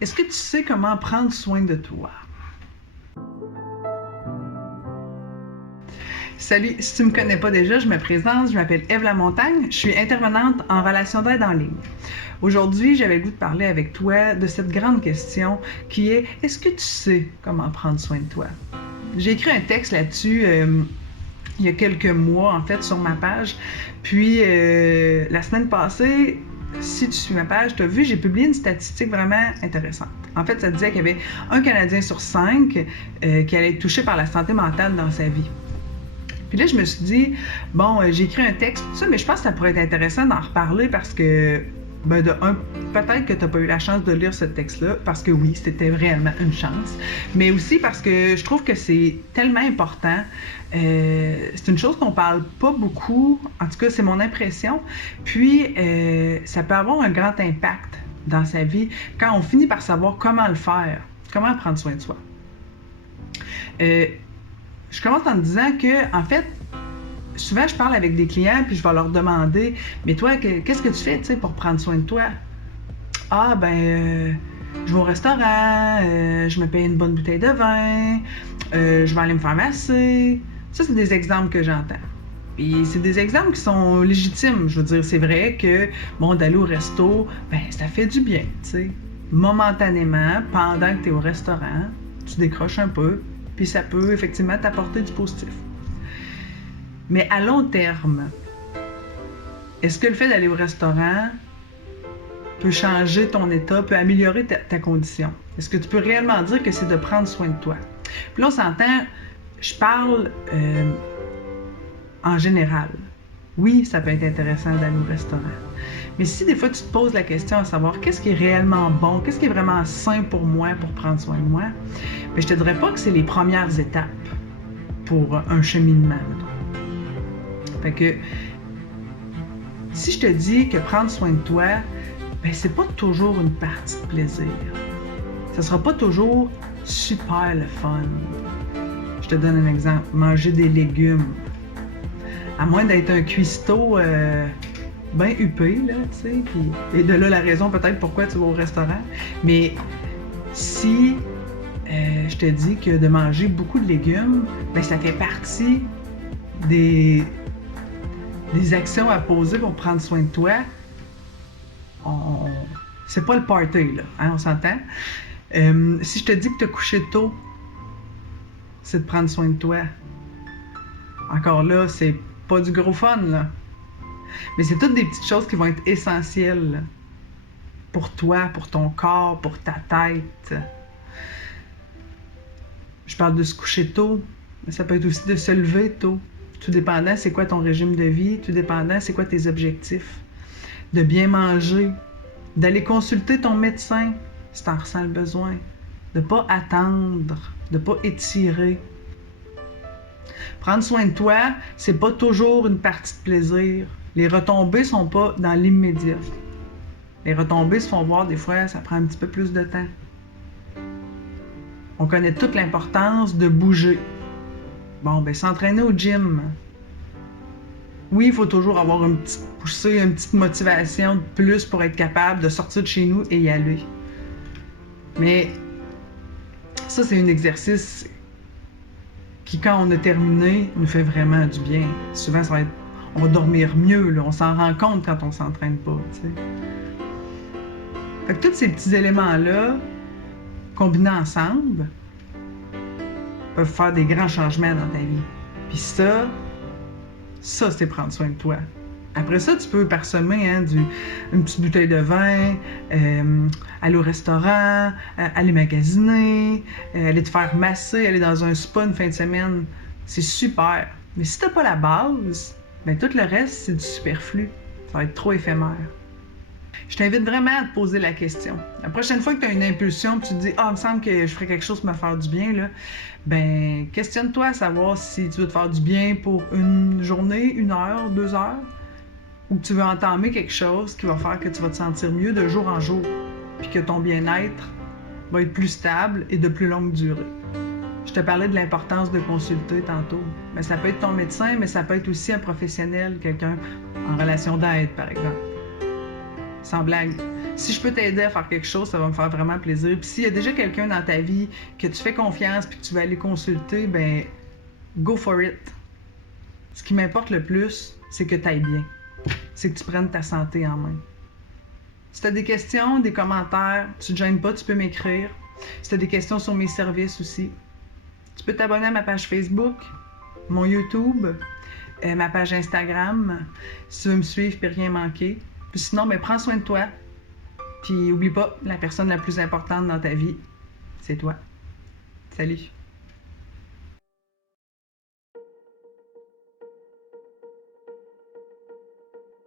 Est-ce que tu sais comment prendre soin de toi? Salut, si tu ne me connais pas déjà, je me présente, je m'appelle Ève Lamontagne, je suis intervenante en relation d'aide en ligne. Aujourd'hui, j'avais le goût de parler avec toi de cette grande question qui est « Est-ce que tu sais comment prendre soin de toi? » J'ai écrit un texte là-dessus il y a quelques mois, en fait, sur ma page. Puis, la semaine passée, si tu suis ma page, tu as vu, j'ai publié une statistique vraiment intéressante. En fait, ça disait qu'il y avait un Canadien sur 5 qui allait être touché par la santé mentale dans sa vie. Puis là, je me suis dit, bon, j'ai écrit un texte, tout ça, mais je pense que ça pourrait être intéressant d'en reparler parce que, peut-être que tu n'as pas eu la chance de lire ce texte-là, parce que oui, c'était réellement une chance, mais aussi parce que je trouve que c'est tellement important. C'est une chose qu'on parle pas beaucoup, en tout cas, c'est mon impression. Puis, ça peut avoir un grand impact dans sa vie quand on finit par savoir comment le faire, comment prendre soin de soi. Je commence en te disant que, en fait, souvent je parle avec des clients puis je vais leur demander « Mais toi, qu'est-ce que tu fais, tu sais, pour prendre soin de toi? » « Ah, je vais au restaurant, je me paye une bonne bouteille de vin, je vais aller me faire masser. » Ça, c'est des exemples que j'entends. Puis c'est des exemples qui sont légitimes. Je veux dire, c'est vrai que, bon, d'aller au resto, ça fait du bien, tu sais. Momentanément, pendant que tu es au restaurant, tu décroches un peu, puis ça peut effectivement t'apporter du positif. Mais à long terme, est-ce que le fait d'aller au restaurant peut changer ton état, peut améliorer ta condition? Est-ce que tu peux réellement dire que c'est de prendre soin de toi? Puis là, on s'entend, je parle en général. Oui, ça peut être intéressant d'aller au restaurant. Mais si des fois tu te poses la question à savoir qu'est-ce qui est réellement bon, qu'est-ce qui est vraiment sain pour moi, pour prendre soin de moi, je te dirais pas que c'est les premières étapes pour un cheminement. Fait que si je te dis que prendre soin de toi, c'est pas toujours une partie de plaisir. Ça sera pas toujours super le fun. Je te donne un exemple. Manger des légumes. À moins d'être un cuistot bien huppé, là, tu sais. Et de là la raison peut-être pourquoi tu vas au restaurant. Mais si je te dis que de manger beaucoup de légumes, ça fait partie des actions à poser pour prendre soin de toi. C'est pas le party, là, hein, on s'entend? Si je te dis que te coucher tôt, c'est de prendre soin de toi. Encore là, c'est pas du gros fun, là. Mais c'est toutes des petites choses qui vont être essentielles là, pour toi, pour ton corps, pour ta tête. Je parle de se coucher tôt, mais ça peut être aussi de se lever tôt. Tout dépendant, c'est quoi ton régime de vie, tout dépendant, c'est quoi tes objectifs. De bien manger, d'aller consulter ton médecin si tu en ressens le besoin, de ne pas attendre, de ne pas étirer. Prendre soin de toi, c'est pas toujours une partie de plaisir. Les retombées sont pas dans l'immédiat. Les retombées se font voir des fois, ça prend un petit peu plus de temps. On connaît toute l'importance de bouger. Bon, s'entraîner au gym. Oui, il faut toujours avoir une petite poussée, une petite motivation de plus pour être capable de sortir de chez nous et y aller. Mais ça, c'est un exercice qui, quand on a terminé, nous fait vraiment du bien. Souvent, on va dormir mieux, là. On s'en rend compte quand on s'entraîne pas, tu sais. Fait que tous ces petits éléments-là, combinés ensemble, peuvent faire des grands changements dans ta vie. Puis ça, c'est prendre soin de toi. Après ça, tu peux parsemer une petite bouteille de vin, aller au restaurant, aller magasiner, aller te faire masser, aller dans un spa une fin de semaine. C'est super. Mais si t'as pas la base, tout le reste, c'est du superflu. Ça va être trop éphémère. Je t'invite vraiment à te poser la question. La prochaine fois que tu as une impulsion, tu te dis « Ah, il me semble que je ferais quelque chose pour me faire du bien, là. » Questionne-toi à savoir si tu veux te faire du bien pour une journée, 1 heure, 2 heures, ou que tu veux entamer quelque chose qui va faire que tu vas te sentir mieux de jour en jour, puis que ton bien-être va être plus stable et de plus longue durée. Je te parlais de l'importance de consulter tantôt. Ça peut être ton médecin, mais ça peut être aussi un professionnel, quelqu'un en relation d'aide, par exemple. Sans blague. Si je peux t'aider à faire quelque chose, ça va me faire vraiment plaisir. Puis s'il y a déjà quelqu'un dans ta vie que tu fais confiance puis que tu vas aller consulter, ben go for it. Ce qui m'importe le plus, c'est que tu ailles bien. C'est que tu prennes ta santé en main. Si tu as des questions, des commentaires, tu ne te gênes pas, tu peux m'écrire. Si tu as des questions sur mes services aussi, tu peux t'abonner à ma page Facebook, mon YouTube, ma page Instagram, si tu veux me suivre et rien manquer. Puis sinon, ben, prends soin de toi. Puis oublie pas, la personne la plus importante dans ta vie, c'est toi. Salut!